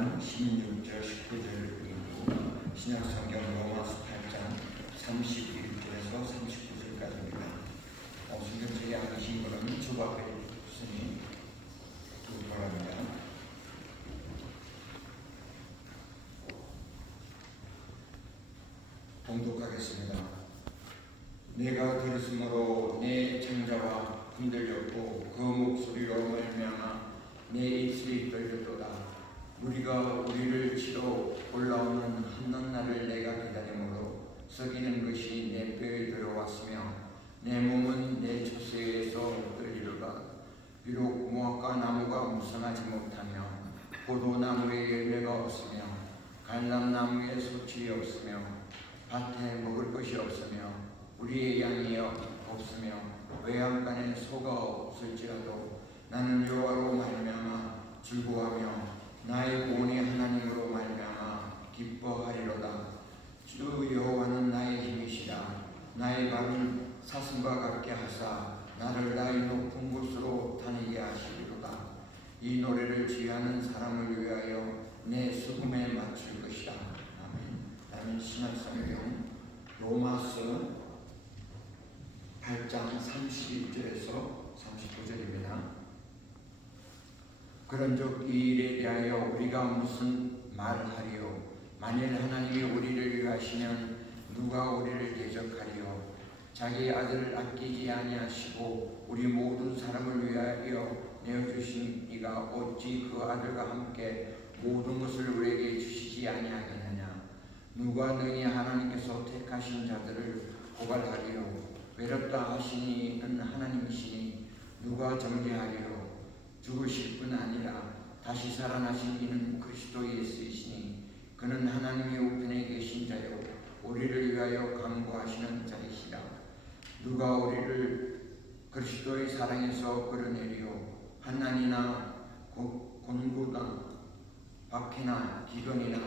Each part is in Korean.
본문은 16절 19절이고 신약성경 로마서 8장 31절에서 39절까지입니다. 성경책에 안 계신 분은 주 앞에 있으니 바랍니다. 봉독하겠습니다. 내가 들었으므로 내 창자가 흔들렸고 그 목소리로 말미암아 내 입술이 떨렸도다. 우리가 우리를 치러 올라오는 한낱날을 내가 기다림으로 썩이는 것이 내 뼈에 들어왔으며 내 몸은 내 처소에서 떨리로다. 비록 무화과 나무가 무성하지 못하며 포도나무에 열매가 없으며 갈람나무에 소출이 없으며 밭에 먹을 것이 없으며 우리의 양이 없으며 외양간에 소가 없을지라도 나는 여호와로 말미암아 즐거워하며 나의 구원의 하나님으로 말미암아 기뻐하리로다. 주 여호와는 나의 힘이시라. 나의 발을 사슴과 같게 하사 나를 나의 높은 곳으로 다니게 하시리로다. 이 노래를 지휘하는 사람을 위하여 내 수금에 맞출 것이다. 아멘. 다음은 신약성경 로마서 8장 31절에서 39절입니다. 그런즉 이 일에 대하여 우리가 무슨 말하리요? 만일 하나님이 우리를 위하시면 누가 우리를 대적하리요? 자기 아들을 아끼지 아니하시고 우리 모든 사람을 위하여 내어주신 이가 어찌 그 아들과 함께 모든 것을 우리에게 주시지 아니하겠느냐? 누가 능히 하나님께서 택하신 자들을 고발하리요? 외롭다 하시니 이는 하나님이시니 누가 정죄하리요? 죽으실 뿐 아니라 다시 살아나신 이는 그리스도 예수이시니 그는 하나님의 우편에 계신 자요 우리를 위하여 간구하시는 자이시라. 누가 우리를 그리스도의 사랑에서 끌어내리요? 환난이나 곤고나 박해나 기근이나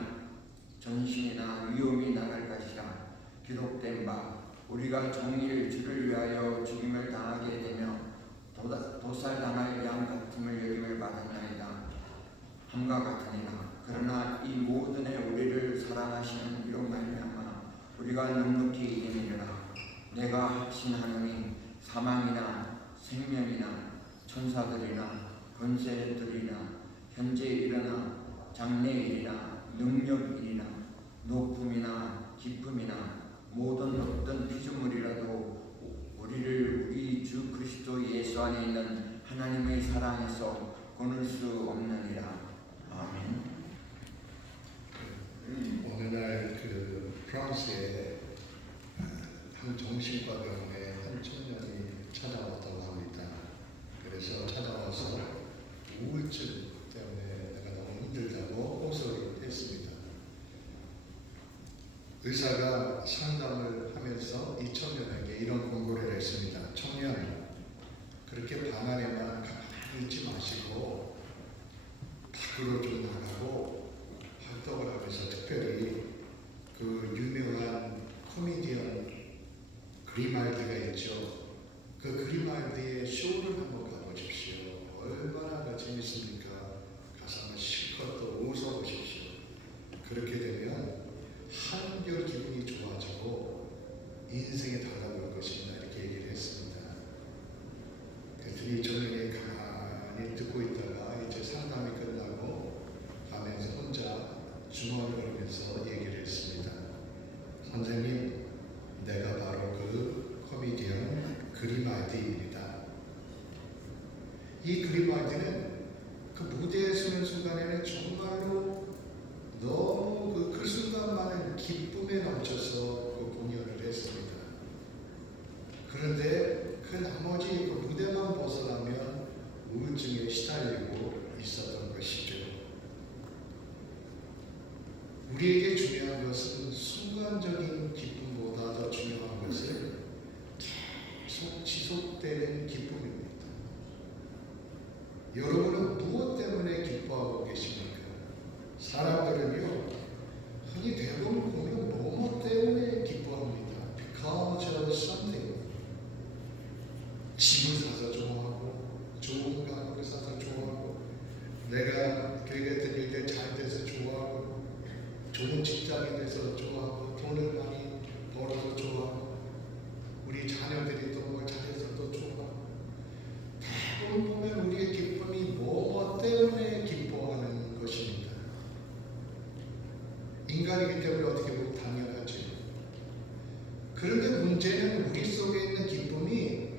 전신이나 위험이 나갈 것이라. 기록된 바 우리가 종일 주를 위하여 죽임을 당하게 되며 도살당할 양 같음을 여김을 받았나이다. 함과 같으니라. 그러나 이 모든에 우리를 사랑하시는 이로 말미암아 우리가 넉넉히 이기느니라. 내가 합친 하느니 사망이나 생명이나 천사들이나 권세들이나 현재 일어나 장래일이나 능력이나 높음이나 깊음이나 모든 어떤 피조물이라도 우리를 우리 주 그리스도 예수 안에 있는 하나님의 사랑에서 끊을 수 없느니라. 아멘. 오늘날 프랑스에 한 정신과 병원에 한 청년이 찾아왔다고 합니다. 그래서 찾아와서 우울증 때문에 내가 너무 힘들다고 호소를 했습니다. 의사가 상담을 하면서 이 청년에게 이런 권고를 했습니다. 청년, 그렇게 방 안에만 가만히 있지 마시고 밖으로 좀 나가고 활동을 하면서 특별히 그 유명한 코미디언 그리말디가 있죠. 그 그리말디의 쇼를 한번 가보십시오. 얼마나 재밌습니까? 가서 한번 실컷 또 웃어보십시오. 그렇게 되면 한결 기분이 좋아지고 인생에 다가올 것이다. 이렇게 얘기를 했습니다. 그랬더니 청년이 가만히 듣고 있다가 이제 상담이 끝나고 가면서 혼자 중얼을 거리면서 얘기를 했습니다. 선생님, 내가 바로 그 코미디언 그리말디입니다. 이 그리말디는 그 무대에 서는 순간에는 정말로 너무 그 순간만은 기쁨에 넘쳐서 그 공연을 했습니다. 그런데 그 나머지 그 무대만 벗어나면 우울증에 시달리고 있었던 것이죠. 우리에게 중요한 것은 순간적인 기쁨보다 더 중요한 것은 계속 지속되는 기쁨입니다. 여러분은 무엇 때문에 기뻐하고 계십니까? 사람들은요, 흔히 대부분 보면 뭐뭐 때문에 기뻐합니다. Because of something. 집을 사서 좋아하고, 좋은 가구를 사서 좋아하고, 내가 교회 다닐 때 잘 돼서 부자가 돼서 좋아하고 돈을 많이 벌어서 좋아하고 우리 자녀들이 또 뭘 잘해서 또 좋아하고 대부분 보면 우리의 기쁨이 뭐 때문에 기뻐하는 것입니다. 인간이기 때문에 어떻게 보면 당연하죠. 그런데 문제는 우리 속에 있는 기쁨이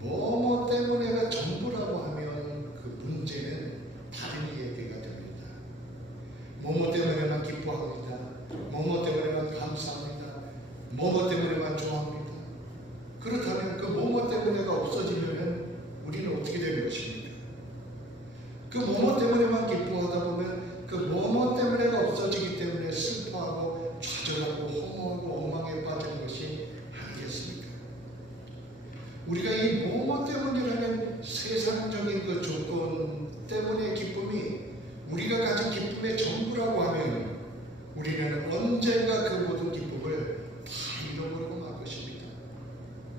뭐 때문에가 전부라고 하면 그 문제는 다른 이야기가 됩니다. 뭐뭐 때문에만 기뻐합니다. 뭐뭐 때문에만 감사합니다. 뭐뭐 때문에만 좋아합니다. 그렇다면 그 뭐뭐 때문에가 없어지면 우리는 어떻게 되는 것입니까? 그 뭐뭐 때문에만 기뻐하다 보면 그 뭐뭐 때문에가 없어지기 때문에 슬퍼하고 좌절하고 허무하고 엉망에 빠지는 것이 아니겠습니까? 우리가 이 뭐뭐 때문이라는 세상적인 그 조건 때문에 기쁨이 우리가 가진 기쁨의 전부라고 하면 우리는 언젠가 그 모든 기쁨을 다 잃어버리고 말 것입니다.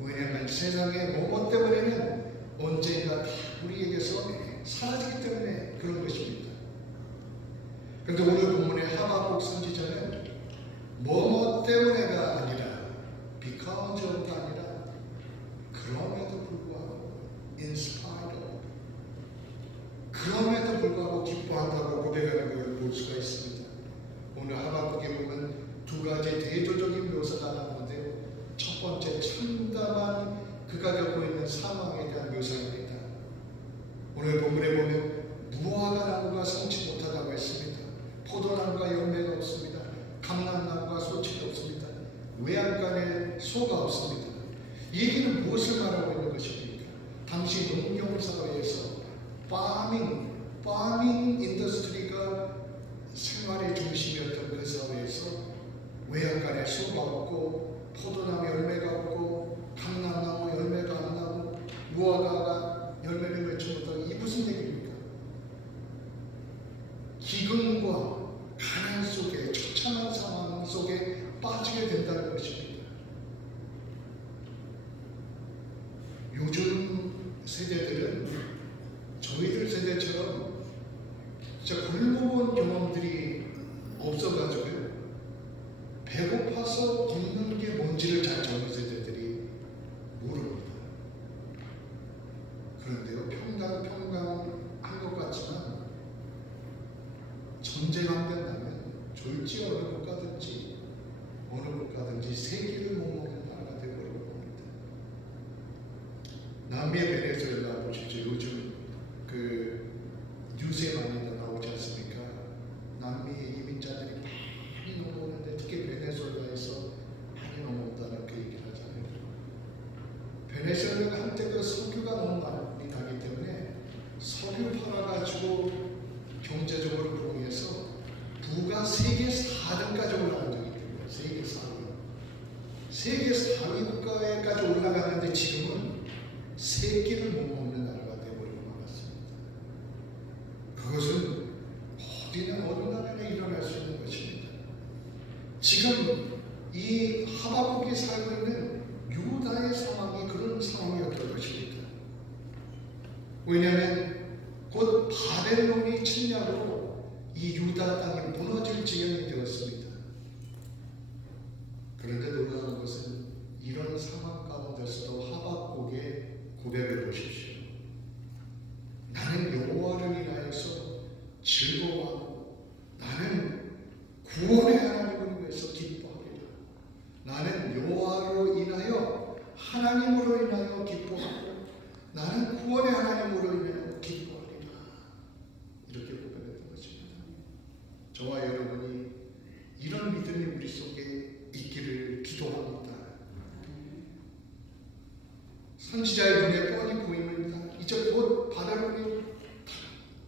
왜냐하면 세상의 뭐뭐 때문에는 언젠가 다 우리에게서 사라지기 때문에 그런 것입니다. 그런데 오늘 본문의 하박국 선지자는 뭐뭐 때문에가 아니라 because of가 아니라 그럼에도 불구하고 in spite of 그럼에도 불구하고 기뻐한다고 고백하는 걸 볼 수가 있습니다. 오늘 하박국에 보면 두 가지 대조적인 묘사가 나오는데 첫 번째 참담한 그가 겪고 있는 상황에 대한 묘사입니다. 오늘 본문에 보면 무화과 나무가 성치 못하다고 했습니다. 포도나무가 열매가 없습니다. 감람나무가 솟지도 없습니다. 외양간에 소가 없습니다. 이 얘기는 무엇을 말하고 있는 것입니까? 당시 농경사회에서 파밍 인더스트리가 생활의 중심이었던 그 사회에서 외양간에 소가 없고 포도나무 열매가 없고 감람나무 열매가 안 나고 무화과가 열매를 맺지 못하고 이 무슨 얘기입니까? 기근과 가난 속에 처참한 상황 속에 빠지게 된다는 것입니다. 요즘 세대들은 저희들 세대처럼 진짜 굶어본 경험들이 없어가지고 배고파서 굶는 게 뭔지를 잘 젊은 세대들이 모릅니다. 그런데요, 평강한 것 같지만 전쟁 한 번 나면 졸지 어느 국가든지 세기를 못 먹는 나라가 되어버리고 봅니다. 남미의 베네수엘라 보십시오. 요즘 그 뉴스에 많이 나오지 않습니까? 남미의 이민자들이 많이 넘어오는데 특히 베네수엘라에서 많이 넘어온다는 그 얘기를 하잖아요. 베네수엘라가 한때 그 석유가 너무 많이 나기 때문에 석유 팔아가지고 경제적으로 부흥해서 부가 세계 4등까지 올라간 적이 있습니다. 세계 4위. 세계 4위 국가에까지 올라가는데 지금은 세 끼를 못 먹는 나라가 되어버리고 말았습니다. 그것은 어느 나라나 일어날 수 있는 것입니다. 지금 이 하박국이 살고 있는 유다의 상황이 그런 상황이었던 것입니다. 왜냐하면 곧 바벨론이 침략으로 이 유다 땅이 무너질 지경이 되었습니다. 그런데 놀라운 것은 이런 상황 가운데서도 하박국의 고백을 보십시오. 나는 여호와를 인하여서 즐거워하고 나는 구원의 하나님을 위해서 기뻐하리라. 나는 여호와로 인하여 하나님으로 인하여 기뻐하고 나는 구원의 하나님으로 인하여 기뻐하리라. 이렇게 고백했던 것입니다. 저와 여러분이 이런 믿음이 우리 속에 있기를 기도합니다. 선지자의 눈에 뻔히 보입니다. 이제 곧 바벨론이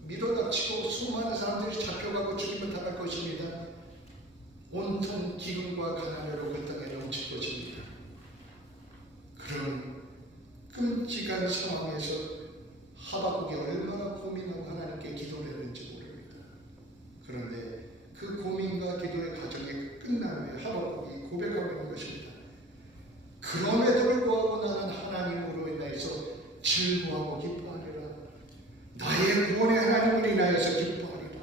밀어닥치고 수많은 사람들이 잡혀가고 죽임을 당할 것입니다. 온통 기근과 가난으로 그 땅에 넘칠 것입니다. 그런 끔찍한 상황에서 하박국이 얼마나 고민하고 하나님께 기도를 했는지 모릅니다. 그런데 그 고민과 기도의 과정이 끝난 후에 하박국이 고백하고 있는 것입니다. 그럼에도 불구하고 나는 하나님으로 인하여서 즐거워하고 기뻐하리라. 나의 구원의 하나님을 인하여서 기뻐하리라.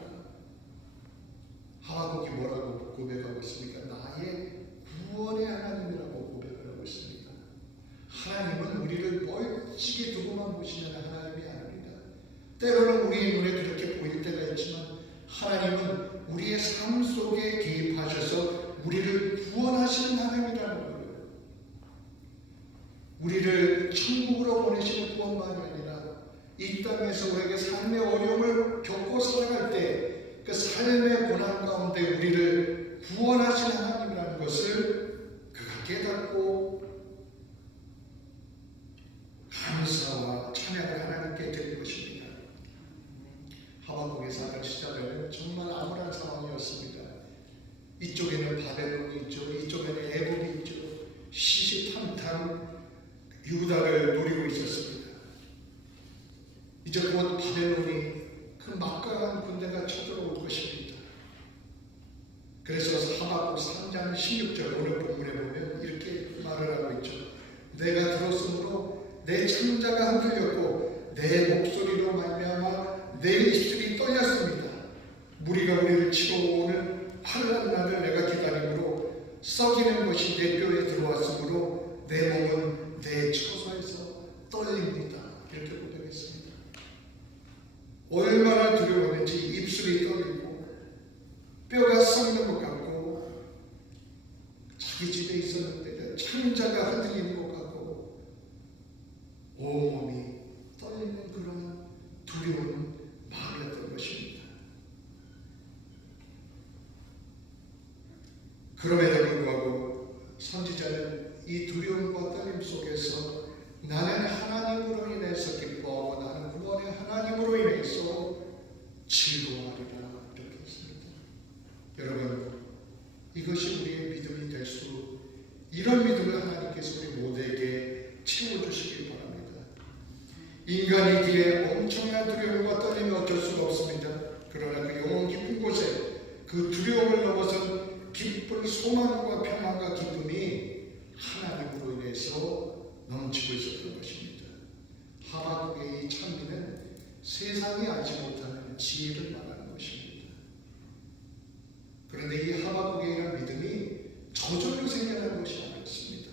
하박국이 뭐라고 뭐라고 고백하고 있습니까? 나의 구원의 하나님이라고 고백을 하고 있습니다. 하나님은 우리를 멀찍이 두고만 보시는 하나님이 아닙니다. 때로는 우리의 눈에 그렇게 보일 때가 있지만 하나님은 우리의 삶 속에 개입하셔서 우리를 구원하시는 하나님이라는 거예요. 우리를 천국으로 보내시는 구원만이 아니라 이 땅에서 우리에게 삶의 어려움을 겪고 살아갈 때 그 삶의 고난 가운데 우리를 구원하시는 하나님이라는 것을 그가 깨닫고 감사와 찬양을 하나님께 드린 것입니다. 하박국의 사는 시절에는 정말 암울한 상황이었습니다. 이쪽에는 바벨론이 있죠. 이쪽에는 애굽이 있죠. 시시탐탐 유다를 노리고 있었습니다. 이제 곧 바벨론이 그 막강한 군대가 쳐들어올 것입니다. 그래서 하박국 3장 16절 오늘 본문에 보면 이렇게 말을 하고 있죠. 내가 들었으므로 내 창자가 흔들렸고 내 목소리로 말미암아 내 입술이 떨렸습니다. 무리가 우리를 치러 오는 환난 날을 내가 기다림으로 썩이는 것이 내 뼈에 들어왔으므로 내 몸은 내 처소에서 떨립니다. 이렇게 고백했습니다. 얼마나 두려웠는지 입술이 떨리고 뼈가 썩는 것 같고 자기 집에 있었는데 창자가 흔들리는 것 같고 온몸이 떨리는 그런 두려운 마음이었던 것입니다. 그럼에도 불구하고 선지자는 이 두려움과 떨림 속에서 나는 하나님으로 인해서 기뻐하고 나는 구원의 하나님으로 인해서 즐거워하리라 이렇게 했습니다. 여러분, 이것이 우리의 믿음이 될 수, 이런 믿음을 하나님께서 우리 모두에게 채워주시길 바랍니다. 인간이기에 엄청난 두려움과 떨림이 어쩔 수가 없습니다. 그러나 그 영혼 깊은 곳에 그 두려움을 넘어선 기쁜 소망과 평안과 기쁨이 하나님으로 인해서 넘치고 있었던 것입니다. 하박국의 이 찬미는 세상이 알지 못하는 지혜를 말하는 것입니다. 그런데 이 하박국의 이런 믿음이 저절로 생겨난 것이 아니었습니다.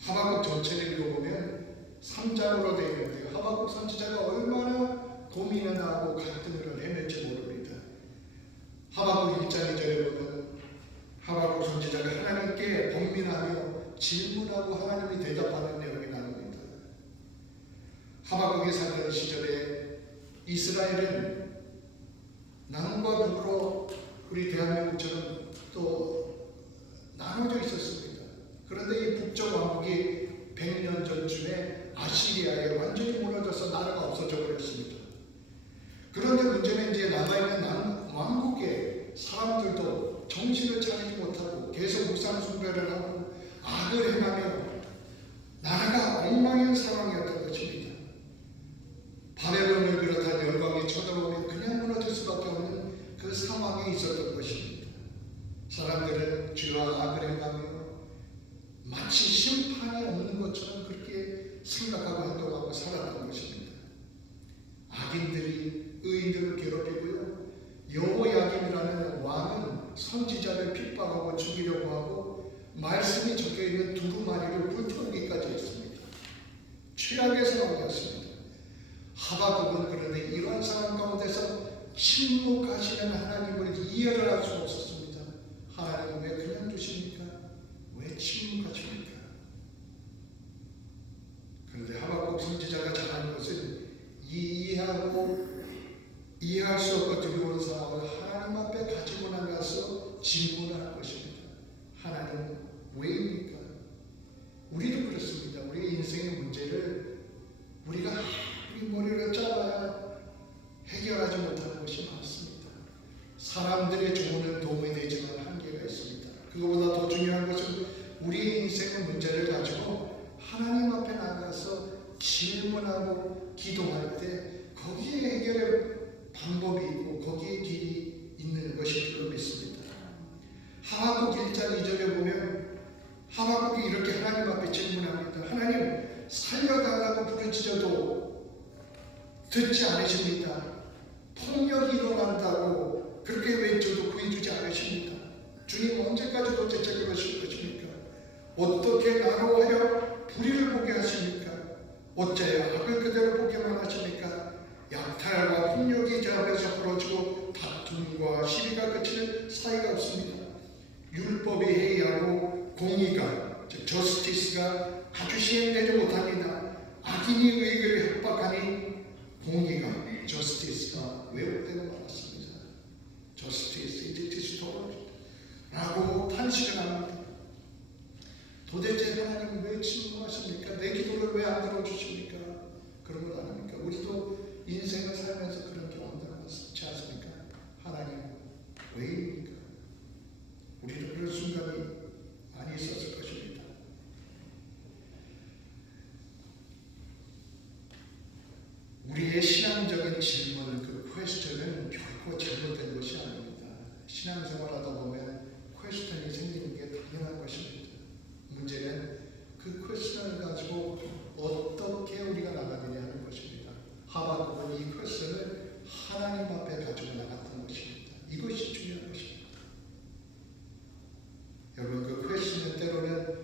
하박국 전체를 읽어보면 3장으로 되어 있는데 하박국 선지자가 얼마나 고민을 하고 갈등을 헤맬지 모릅니다. 하박국 1장 2절에 보면 하박국 선지자가 하나님께 번민하며 질문하고 하나님이 대답하는 내용이 나옵니다. 하박국이 살던 시절에 이스라엘은 남과 북으로 우리 대한민국처럼 또 나눠져 있었습니다. 그런데 이 북쪽 왕국이 100년 전쯤에 아시리아에 완전히 무너져서 나라가 없어져 버렸습니다. 그런데 문제는 이제 남아있는 왕국의 사람들도 정신을 차리지 못하고 계속 우상 숭배를 하고 악을 행하며 나라가 엉망인 상황이었던 것입니다. 바벨론을 비롯한 열방이 쳐들어오면 그냥 무너질 수밖에 없는 그 상황에 있었던 것입니다. 사람들은 죄와 악을 행하며 마치 심판이 없는 것처럼 그렇게 생각하고 행동하고 살았던 것입니다. 악인들이 의인들을 괴롭히고요. 여호야김이라는 왕은 선지자를 핍박하고 죽이려고 하고 말씀이 적혀있는 두루마리를 불태우기까지 했습니다. 최악의 상황이었습니다. 하박국은 그런데 이러한 상황 가운데서 침묵하시는 하나님을 이해를 할 수 없었습니다. 하나님은 왜 그냥 두십니까? 왜 침묵하십니까? 그런데 하박국 선지자가 잘하는 것은 이해할 수 없고 두려운 상황을 하나님 앞에 가지고 나가서 질문하는 것입니다. 하나님 왜입니까? 우리도 그렇습니다. 우리의 인생의 문제를 우리 머리를 짜봐야 해결하지 못하는 것이 많습니다. 사람들의 조언은 도움이 되지만 한계가 있습니다. 그것보다 더 중요한 것은 우리의 인생의 문제를 가지고 하나님 앞에 나가서 질문하고 기도할 때 거기에 해결의 방법이 있고 거기에 길이 있는 것이 필요 있습니다. 하박국 1장 2절에 보면 하박국이 이렇게 하나님 앞에 질문합니다. 하나님 살려달라고 부르짖어도 듣지 않으십니다. 폭력이 일어난다고 그렇게 외쳐도 구해주지 않으십니다. 어떻게 나로 하여 불의를 보게 하십니까? 어째야 악을 그대로 보게만 하십니까? 약탈과 폭력이 제 앞에서 벌어지고 다툼과 시비가 그치는 사이가 없습니다. 율법이 해이하고 공의가 즉 저스티스가 아주 시행되지 못합니다. 악인이 의를 협박하니 공의가 저스티스가 왜곡되고 말았습니다. 저스티스 it is tolerant 라고 탄식을 합니다. 도대체 하나님 왜 침묵하십니까? 내 기도를 왜 안 들어주십니까? 그런 걸 안 합니까? 우리도 인생을 살면서 그런 경험들 많지 않습니까? 하나님 왜입니까? 우리도 그런 순간이 많이 있었을 것입니다. 우리의 신앙적인 질문, 그 퀘스천은 결코 잘못된 것이 아닙니다. 신앙생활하다 보면 퀘스천이 생기는 게 당연한 것입니다. 문제는 그 퀘스천을 가지고 어떻게 우리가 나가느냐 하는 것입니다. 하박국은 이 퀘스천을 하나님 앞에 가지고 나갔던 것입니다. 이것이 중요한 것입니다. 여러분, 그 퀘스천은 때로는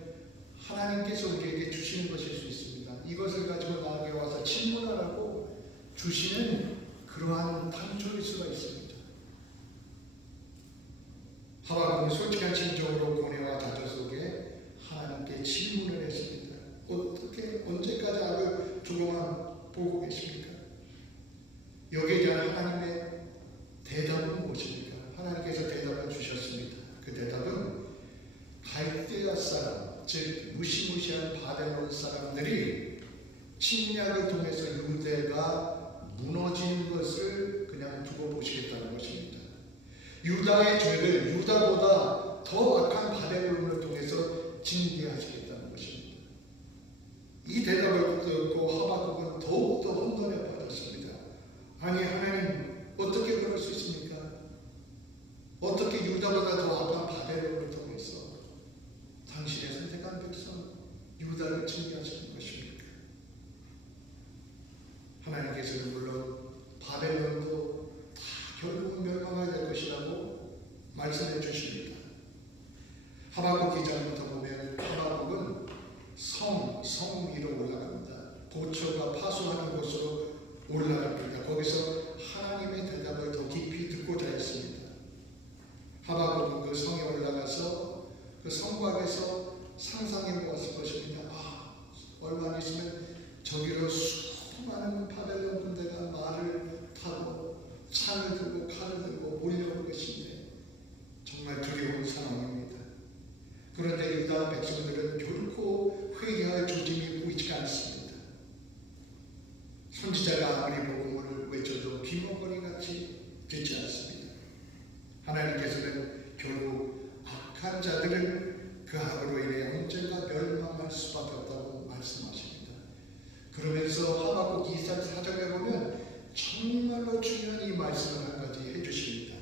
하나님께서 우리에게 주시는 것일 수 있습니다. 이것을 가지고 나에게 와서 질문하라고 주시는 그러한 단초일 수가 있습니다. 하박국은 솔직한 심정으로 고뇌와 좌절 속에 하나님께 질문을 했습니다. 어떻게 언제까지 악을 두고만 보고 계십니까? 여기에 대한 하나님의 대답은 무엇입니까? 하나님께서 대답을 주셨습니다. 그 대답은 갈대아 사람, 즉 무시무시한 바벨론 사람들이 침략을 통해서 유대가 무너지는 것을 그냥 두고 보시겠다는 것입니다. 유다의 죄를 유다보다 더 악한 바벨론을 통해서 징계하시겠다는 것입니다. 이 대답을 듣고 하박국은 더욱더 혼돈에 빠졌습니다. 아니 하나님 어떻게 그럴 수 있습니까? 어떻게 유다보다 더 악한 바벨론을 통해서 당신의 선택한 백성 유다를 징계하시는 것입니까? 하나님께서는 물론 바벨론도 다 결국은 멸망하게 될 것이라고 말씀해 주십니다. 하박국 기자부터 보면 하박국은 성 위로 올라갑니다. 고초가 파수하는 곳으로 올라갑니다. 거기서 하나님의 대답을 더 깊이 듣고자 했습니다. 하박국은 그 성에 올라가서 그 성곽에서 상상해 보았을 것입니다. 얼마 안 있으면 저기로 수많은 바벨론 군대가 말을 타고 창을 들고 칼을 들고 몰려올 것인데 정말 두려운 상황입니다. 그런데 유다 백성들은 결코 회개할 조짐이 보이지 않습니다. 선지자가 아무리 복음을 외쳐도 귀머거리같이 되지 않습니다. 하나님께서는 결국 악한 자들은 그 악으로 인해 언젠가 멸망할 수밖에 없다고 말씀하십니다. 그러면서 하박국 2장 4절에 보면 정말로 중요한 이 말씀을 한 가지 해주십니다.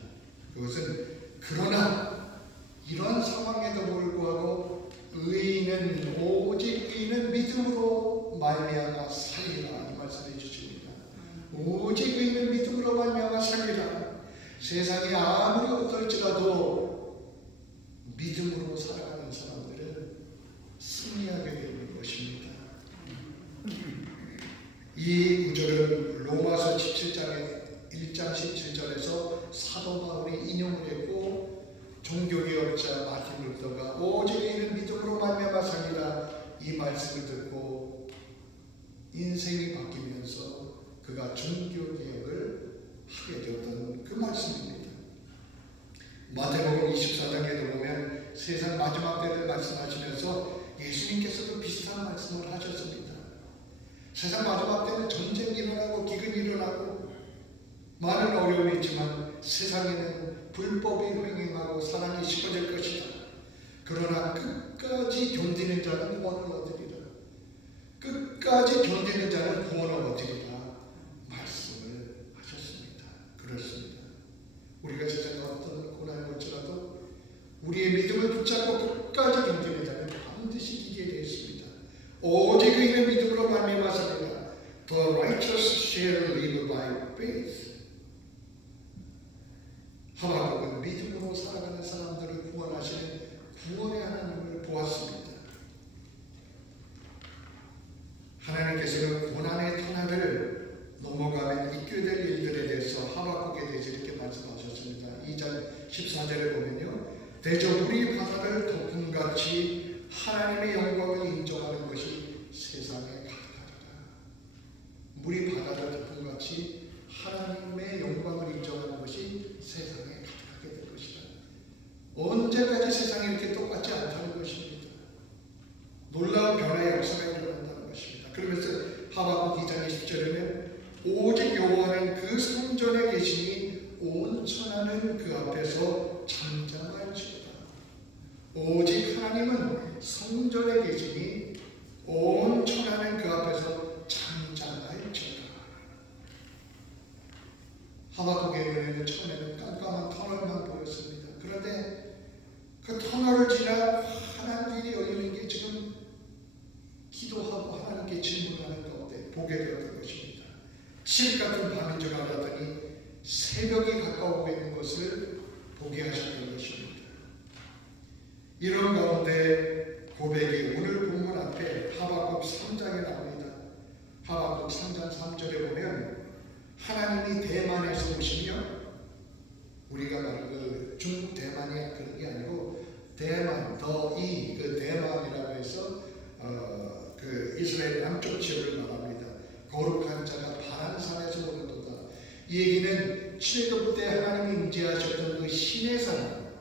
그것은 그러나 이러한 상황에도 불구하고 의인은 오직 의인은 믿음으로 말미암아 살리라 이 말씀해 주십니다. 오직 의인은 믿음으로 말미암아 살리라. 세상이 아무리 어떨지라도 믿음으로 살아가는 사람들은 승리하게 되는 것입니다. 이 구절은 로마서 17장의 1장 17절에서 사도 바울이 인용을 했고 종교개혁자 마틴 루터가 오직 의인은 믿음으로 말미암아 살리라 이 말씀을 듣고 인생이 바뀌면서 그가 종교개혁을 하게 되었던 그 말씀입니다. 마태복음 24장에도 보면 세상 마지막 때를 말씀하시면서 예수님께서도 비슷한 말씀을 하셨습니다. 세상 마지막 때는 전쟁이 일어나고 기근이 일어나고 많은 어려움이 있지만 세상에는 불법이 횡행하고 사랑이 식어질 것이다. 그러나 끝까지 견디는 자는 구원을 얻으리라. 끝까지 견디는 자는 구원을 얻으리라 말씀을 하셨습니다. 그렇습니다. 우리가 세상에 어떤 고난을 올지라도 우리의 믿음을 붙잡고 끝까지 견디는 자는 반드시 기기에 되어 있습니다. 오직 의인은 믿음으로 말미암아 살리라. The righteous shall live by faith. 하박국은 믿음으로 살아가는 사람들을 구원하시는 구원의 하나님을 보았습니다. 2장 14절에 보면요, 대저 물이 바다를 덮음같이 하나님의 영광을 인정하는 것이 세상에 가득하리라. 물이 바다를 덮음같이 하나님의 영광을 인정하는 것이 세상에 가득하게 될 것이다. 언제까지 세상이 이렇게 똑같지 않다는 것입니다. 놀라운 변화의 역사가 일어난다는 것입니다. 그러면서 하박국 2장 20절에는 오직 여호와는 그 성전에 계시니 온 천하는 그 앞에서 잠잠할지어다. 오직 하나님은 성전에 계시니 온 천하는 그 앞에서 잠잠할지어다. 하박국의 눈에는 처음에는 깜깜한 터널만 보였습니다. 그런데 그 터널을 지나 환한 길이 열리는 게 지금 기도하고 하나님께 질문하는 가운데 보게 되었던 것입니다. 칠 같은 밤인 줄 알았더니 새벽이 가까우고 있는 것을 보게 하셨던 것입니다. 이런 가운데 고백이 오늘 본문 앞에 하박국 3장에 나옵니다. 하박국 3장 3절에 보면 하나님이 대만에서 오시며, 우리가 말하는 그 중국 대만이 그런 게 아니고 대만, 그 대만이라고 해서 그 이스라엘 남쪽 지역을 말합니다. 거룩한 자가 바란 산에서 오는도다. 이 얘기는 출애굽 때 하나님이 임재하셨던 그 시내산,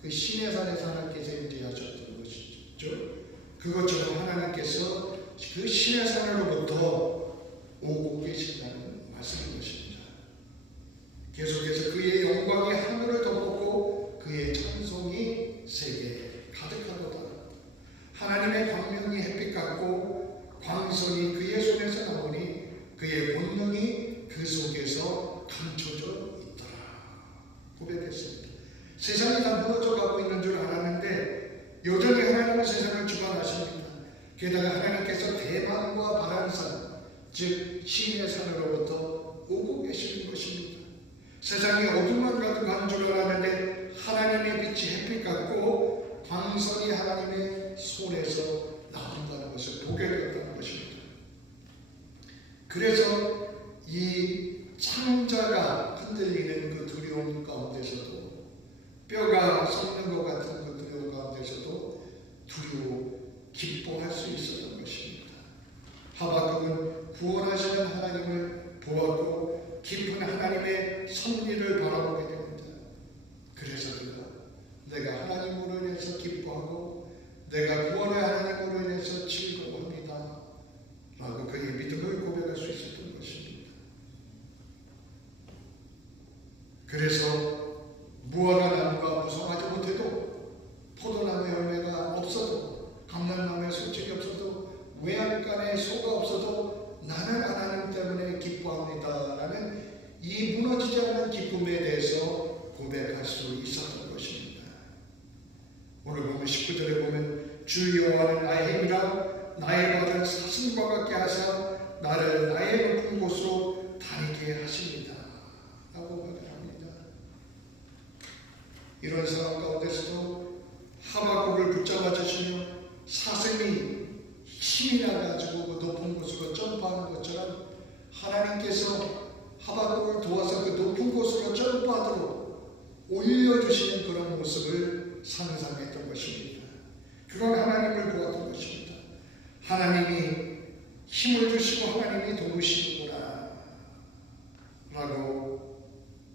그 시내산에서 하나님께서 임재하셨던 것이죠. 그것처럼 하나님께서 그 시내산으로부터 오고 계신다는 말씀인 것입니다. 계속해서 그의 영광이 하늘을 덮었고 그의 찬송이 세계에 가득하도다. 하나님의 광명이 햇빛 같고 광선이 그의 손에서 나오니 그의 본능이 그 속에서 감춰져 있더라. 고백했습니다. 세상이 다 무너져 가고 있는 줄 알았는데 여전히 하나님은 세상을 주관하십니다. 게다가 하나님께서 대만과 바란산, 즉 신의 산으로부터 오고 계시는 것입니다. 세상이 어둠만 가득한 줄 알았는데 하나님의 빛이 햇빛 같고 광선이 하나님의 손에서 나온다는 것을 보게 되었다는 것입니다. 그래서 이 창자가 흔들리는 그 두려움 가운데서도, 뼈가 썩는 것 같은 그 두려움 가운데서도 기뻐할 수 있었던 것입니다. 하박국은 구원하시는 하나님을 보았고 깊은 하나님의 섭리를 바라보게 됩니다. 그래서 내가 하나님으로 인해서 기뻐하고 내가 구원의 하나님으로 인해서 즐거워합니다 라고 그의 믿음을 고백할 수 있었던 것입니다. 그래서 무화과 나무가 무성하지 못해도, 포도나무 열매가 없어도, 감람나무에 솔직이 없어도, 외양간에 소가 없어도 나는 하나님 때문에 기뻐합니다 라는 이 무너지지 않는 기쁨에 대해서 고백할 수 있었던 것입니다. 오늘 보면 19절에 보면 주 여호와는 나의 힘이라 나의 발을 사슴과 같게 하사 나를 나의 높은 곳으로 다니게 하십니다 라고 말합니다. 이런 상황 가운데서도 하박국을 붙잡아 주시며 사슴이 힘이 나가지고 그 높은 곳으로 점프하는 것처럼 하나님께서 하박국을 도와서 그 높은 곳으로 점프하도록 올려주시는 그런 모습을 상상했던 것입니다. 그런 하나님을 보았던 것입니다. 하나님이 힘을 주시고 하나님이 도우시는구나 라고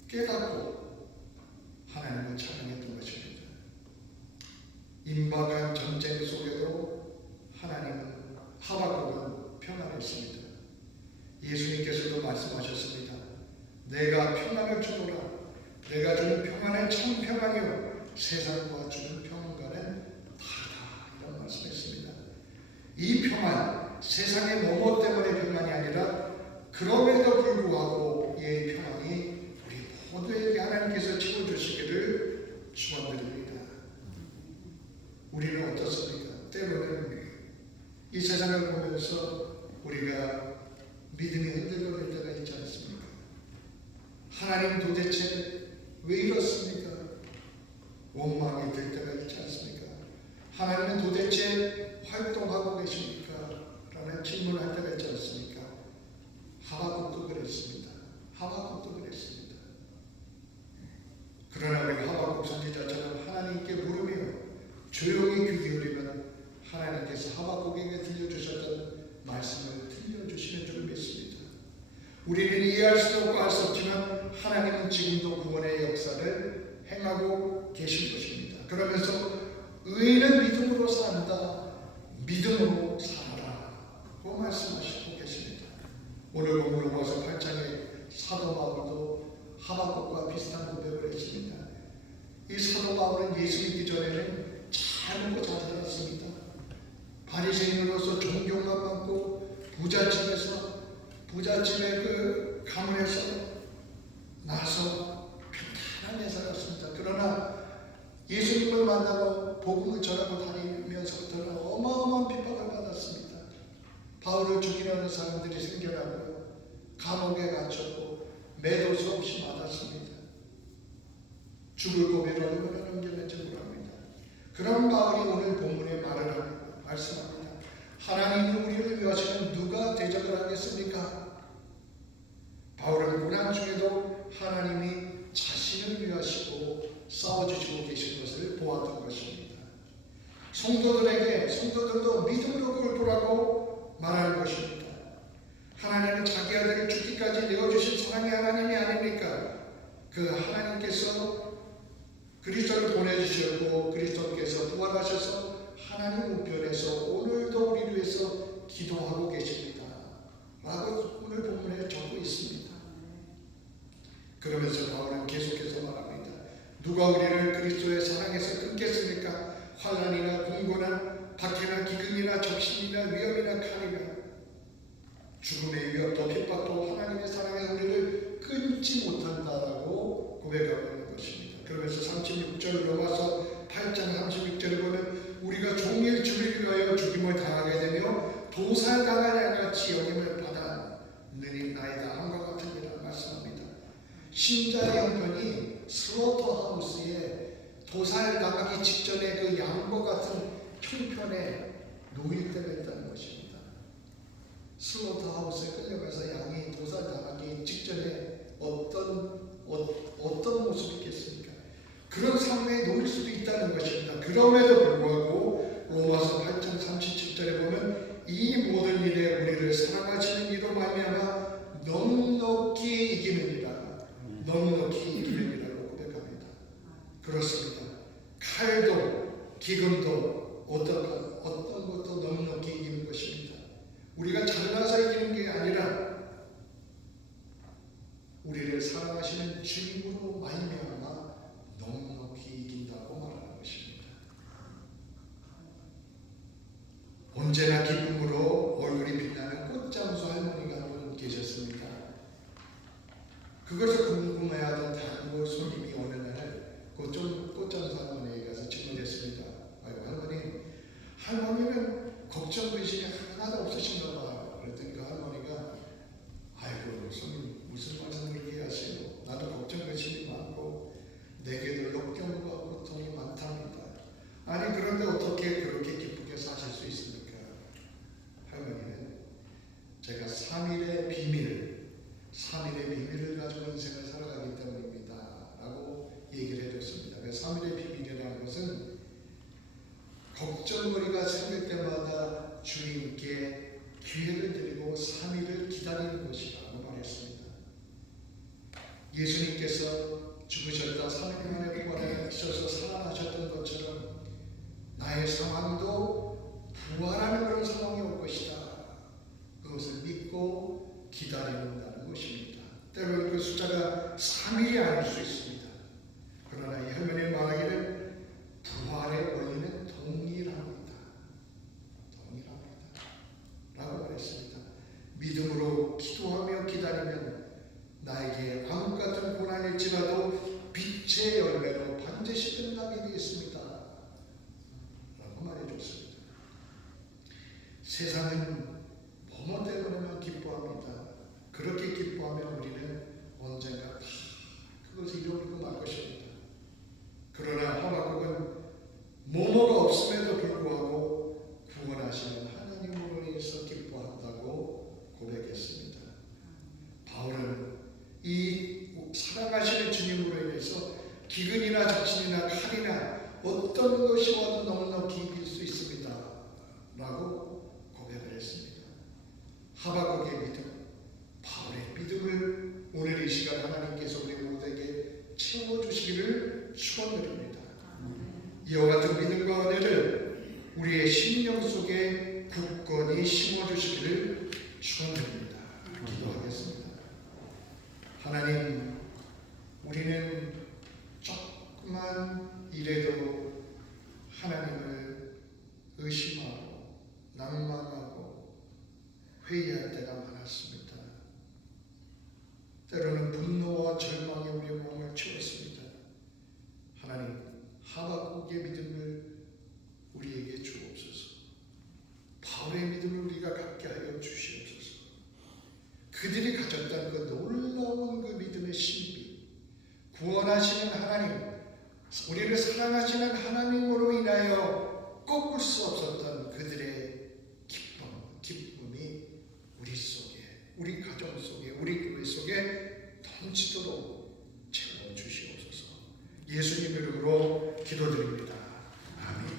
깨닫고 하나님을 찬양했던 것입니다. 임박한 전쟁 속에도 하박국은 평안했습니다. 예수님께서도 말씀하셨습니다. 내가 평안을 주노라. 내가 주는 평안은 참 평안이요 세상과 주는 평안과는 다르다. 이런 말씀했습니다. 이 평안, 세상의 뭐뭐 때문에 평안이 아니라 그럼에도 불구하고 이 평안이 우리 모두에게 하나님께서 채워주시기를 축원드립니다. 우리는 어떻습니까? 때로는 이 세상을 보면서 우리가 믿음이 흔들릴 때가 있지 않습니까? 하나님 도대체 왜 이렇습니까? 원망이 될 때가 있지 않습니까? 하나님은 도대체 활동하고 계십니까? 라는 질문을 할 때가 있지 않습니까? 하박국도 그랬습니다. 그러나 우리 하박국 선지자처럼 하나님께 물으며 조용히 귀 기울이면 하나님께서 하박국에게 들려주셨던 말씀을 들려주시는 줄 믿습니다. 우리는 이해할 수도 없고 알 수 없지만 하나님은 지금도 구원의 역사를 행하고 계신 것입니다. 그러면서 의인은 믿음으로 산다, 믿음으로 살아라 고 말씀하시고 계십니다. 오늘 본 로마서 8장에 사도 바울도 하박국과 비슷한 고백을 했습니다. 이 사도 바울은 예수 믿기 전에는 잘 먹고 잘 살았습니다. 바리새인으로서 존경만 받고 부잣집의 그 가문에서 나서 평탄하게 살았습니다. 그러나 예수님을 만나고 복음을 전하고 다니면서부터는 어마어마한 핍박을 받았습니다. 바울을 죽이려는 사람들이 생겨나고요. 감옥에 갇혔고 매도 수없이 맞았습니다. 죽을 고비를 얼마나 넘겼는지 모릅니다. 그런 바울이 오늘 본문에 말씀합니다. 하나님은 우리를 위하시는 누가 대적을 하겠습니까? 바울은 고난 중에도 하나님이 자신을 위하시고 싸워주시고 계신 것을 보았던 것입니다. 성도들도 믿음으로 그걸 보라고 말하는 것입니다. 하나님은 자기 아들을 죽기까지 내어주신 사랑의 하나님이 아닙니까? 그 하나님께서 그리스도를 보내주셨고 그리스도께서 부활하셔서 하나님 우편에서 오늘도 우리를 위해서 기도하고 계십니다 라고 오늘 본문에 적고 있습니다. 그러면서 바울은 계속해서 말합니다. 누가 우리를 그리스도의 사랑에서 끊겠습니까? 환난이나 공고나 박해나 기근이나 적신이나 위험이나 칼이나 죽음의 위협도 핍박도 하나님의 사랑에서 우리를 끊지 못한다라고 고백하고 있는 것입니다. 그러면서 36절 로마서 8장 36절에 보면 우리가 종일 주를 위하여 죽임을 당하게 되며 도살당한 양같이 여김을 받았느니나이다 한것 같습니다. 말씀합니다. 신자의 형편이 슬로터 하우스에 도살당하기 직전에 그 양과 같은 형편에 놓일 때가 있다는 것입니다. 슬로터 하우스에 끌려가서 양이 도살당하기 직전에 어떤 모습이 있겠습니까? 그런 상황에 놓일 수도 있다는 것입니다. 그럼에도 불구하고 로마서 8장 37절에 보면 이 모든 일에 우리를 사랑하시는 이로 말미암아 넉넉히 이기느니라. 넉넉히 이기느니라고 고백합니다. 그렇습니다. 칼도 기근도 어떤 것도 넉넉히 이기는 것입니다. 우리가 잘나서 이기는 게 아니라 우리를 사랑하시는 주님으로 말미암아 넉넉히 이긴다고 말하는 것입니다. 언제나 기쁨으로 얼굴이 빛나는 꽃장수 할머니가 한 분 계셨습니다. 그것을 궁금해하던 단골 손님이 어느 날 꽃장수 할머니에 가서 질문했습니다. 할머니는 걱정 근심이 하나도 없으신가 봐요. 그랬더니 그 할머니가 아이고 손님 무슨 말씀을 이렇게 하시고 나도 걱정 근심이 많고 내게도 역경과 고통이 많답니다. 아니 그런데 어떻게 그렇게 기쁘게 사실 수 있습니까? 할머니는 제가 3일의 비밀을 가지고 인생을 살아가기 때문입니다 라고 얘기를 해줬습니다. 그 3일의 비밀이라는 것은 걱정거리가 생길 때마다 주님께 기회를 드리고 3일을 기다리는 것이라고 말했습니다. 예수님께서 죽으셨다 3일 만에 부활하셔서 살아나셨던 것처럼 나의 상황도 부활하는 그런 상황이 올 것이다. 그것을 믿고 기다린다는 것입니다. 때로는 그 숫자가 3일이 아닐 수 있습니다. 그러나 이 할머니의 말하기를 부활의 원리는 동일합니다. 라고 말했습니다. 믿음으로 기도하며 기다리면 나에게 왕 같은 고난일지라도 빛의 열매로 반드시 끝나게 되어 있습니다. 라고 말해줬습니다. 세상은 뭐뭐 때문에만 기뻐합니다. 그렇게 기뻐하면 우리는 언젠가 다 그것을 잃어버리고 말 것입니다. 그러나 하박국은 뭐뭐가 없음에도 불구하고 구원하시는 하나님으로 인해서 기뻐한다고 고백했습니다. 바울은 이 사랑하시는 주님으로 인해서 기근이나 적신이나 칼이나 어떤 것이 와도 넉넉히 이길 수 있습니다 라고 고백을 했습니다. 하박국의 믿음, 바울의 믿음을 오늘 이 시간 하나님께서 우리 모두에게 채워주시기를 축원드립니다. 이와 같은 믿음과 은혜를 우리의 심령 속에 굳건히 심어주시기를 축원드립니다. 기도하겠습니다. 하나님, 우리는 조금만 이래도 하나님을 의심하고 낭만하고 회의할 때가 많았습니다. 때로는 분노와 절망이 우리의 마음을 채웠습니다. 하나님, 하박국의 믿음을 우리에게 주옵소서. 바울의 믿음을 우리가 갖게 하여 주시옵소서. 그들이 가졌던 그 놀라운 그 믿음의 신비, 구원하시는 하나님, 우리를 사랑하시는 하나님으로 인하여 꺾을 수 없었던 그들의 기쁨이 우리 속에, 우리 가정 속에, 우리 교회 속에 넘치도록 채워주시옵소서. 예수님 이름으로 기도드립니다.